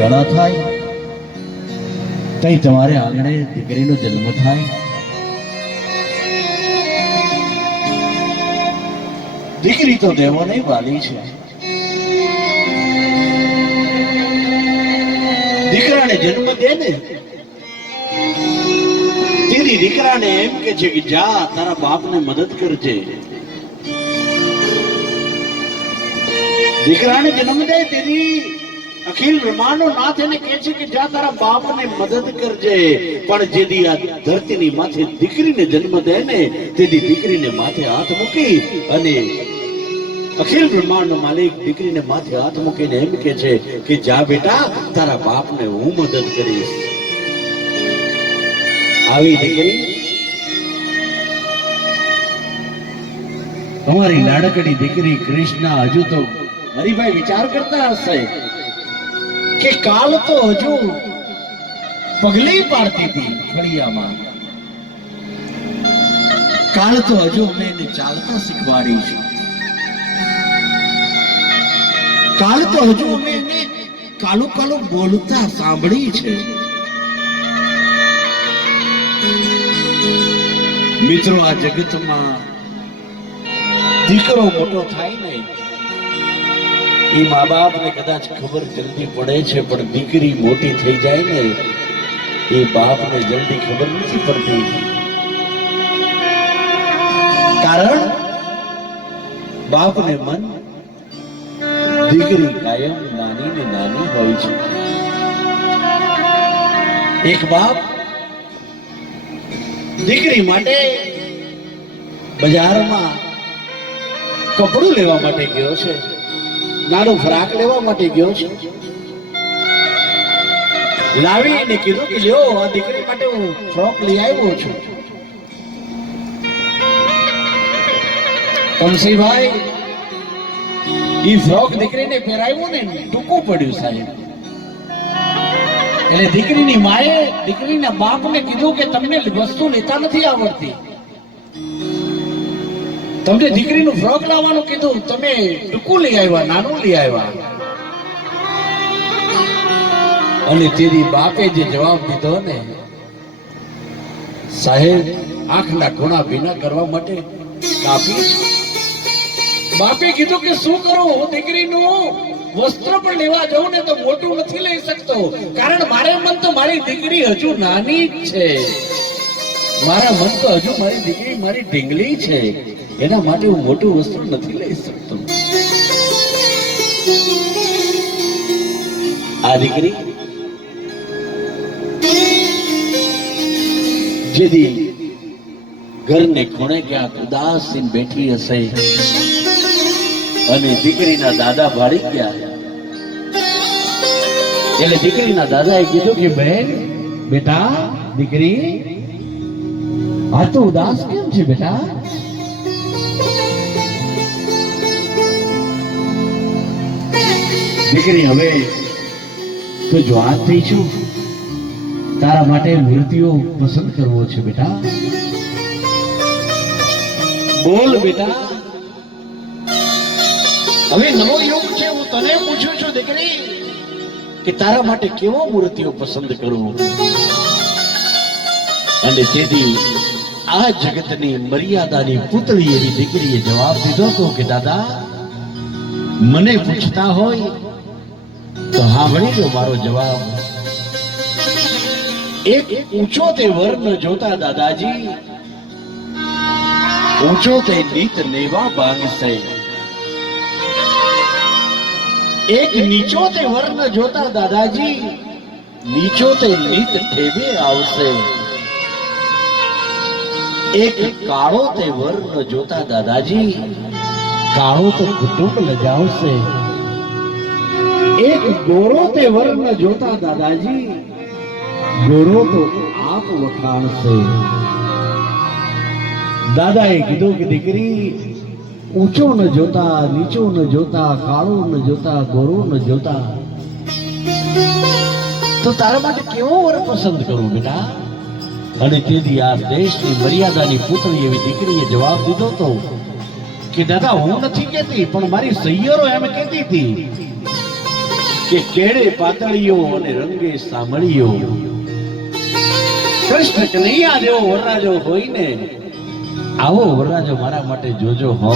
વેળા થાય તઈ તમારે આંગણે દીકરીનો જન્મ થાય. દીકરી તો દેવોને વાલી છે. દીકરાને જન્મ દે ને તેની દીકરાને એમ કે છે કે જા તારા બાપને મદદ કરજે. દીકરાને જન્મ દે તેની અખિલ બ્રહ્માંડનો નાથ એને કહે છે કે જા તારા બાપને મદદ કરજે. પણ જેદી આ ધરતીની માથે દીકરીને જન્મ દે ને તેદી દીકરીને માથે હાથ મૂકી અને અખિલ બ્રહ્માંડનો માલિક દીકરીને માથે હાથ મૂકીને એમ કે છે કે જા બેટા તારા બાપને હું મદદ કરીશ. આવી દીકરી તમારી લાડકડી દીકરી કૃષ્ણા હજુ તો હરિભાઈ વિચાર કરતા હશે કે કાલ તો હજુ પગલી પાડતી હતી ફળિયામાં. કાલ તો હજુ અમે એને ચાલતા શીખવાડી છે. કાલ તો હજુ અમે એને કાલું કાલું બોલતા સાંભળી છે. મિત્રો આ જગતમાં દીકરો મોટો થાય ને એ મા બાપ ને કદાચ ખબર જલ્દી પડે છે પણ દીકરી મોટી થઈ જાય ને એ બાપ ને જલ્દી ખબર નથી પડતી. કારણ બાપ ને મન દીકરી કાયમ નાની ને નાની હોય છે. એક બાપ દીકરી માટે બજારમાં કપડું લેવા માટે ગયો છે, નાનો ફ્રાક લેવા માટે ગયો છે. લાવીને કીધું કે લ્યો આ દીકરી માટે હું ફ્રોક લઈ આવ્યો છું. કમસીભાઈ ઈ ફ્રોક દીકરીને પહેરાવ્યું ને ટૂંકું પડ્યું સાહેબ. એટલે દીકરીની માએ દીકરીના બાપને કીધું કે તમને વસ્તુ લેતા નથી આવડતી, તમને દીકરીનું ફ્રોક લાવવાનું કીધું, તમે ટૂંકું લઈ આવ્યા, નાનું લઈ આવ્યા. અને તેની બાપે જે જવાબ દીધો ને સાહેબ આંખના ખૂણા ભીના કરવા માટે કાપી. બાપે કીધું કે શું કરું, હું દીકરીનું વસ્ત્ર પણ લેવા જાઉં ને તો મોટું નથી લઈ શકતો, કારણ મારે મન તો મારી દીકરી હજુ નાની જ છે. મારા મન તો હજુ મારી દીકરી મારી ઢીંગલી છે, એના માટે હું મોટું વસ્ત્ર નથી લઈ શકતો. આ દીકરી જેથી ઘરને ખૂણે ક્યાંક ઉદાસીન બેઠી હશે અને દીકરીના દાદા ભાળી ગયા. એટલે દીકરીના દાદાએ કીધું કે બેન બેટા દીકરી આ તો ઉદાસ કેમ છે બેટા? દીકરી હવે તો જવાન થઈ છું, તારા માટે મૂર્તિઓ પસંદ કરવો છે બેટા. બોલ બેટા, હવે નવો યુગ છે, હું તને પૂછું છું દીકરી કે તારા માટે કેવો મૂર્તિઓ પસંદ કરવું? અને તેથી આ જગતની મર્યાદાની પુતળી એવી દીકરીએ જવાબ દીધો હતો કે દાદા મને પૂછતા હોય તો સાંભળી લો મારો જવાબ. એક ઊંચો તે વર્ણ જોતા દાદાજી ઊંચો તે નીત લેવા માંગશે, એક નીચો તે વર્ણ જોતા દાદાજી નીચો તે નીત ઠેવે આવશે, એક કાળો તે વર્ણ જોતા દાદાજી કાળો તો કુટુંબ લજાવશે, એક ગોરો તે વર્ણ જોતા દાદાજી ગોરો તો આપ વખાણશે. દાદાએ કીધું કે દીકરી ઊંચો ન જોતા, નીચો ન જોતા, કાળો ન જોતા, ગોરો ન જોતા, તો તારા માટે કેવો વર પસંદ કરું બેટા? અને તેથી આ દેશની મર્યાદાની પુતળી એવી દીકરીએ જવાબ દીધો તો કે દાદા હું નથી કહેતી પણ મારી સૈયરો એમ કહેતી હતી કે કેળે પાતળીઓ અને રંગે સામળીઓ કૃષ્ણ કનૈયા જેવો વરરાજો હોય ને આવો વરરાજો મારા માટે જોજો હો.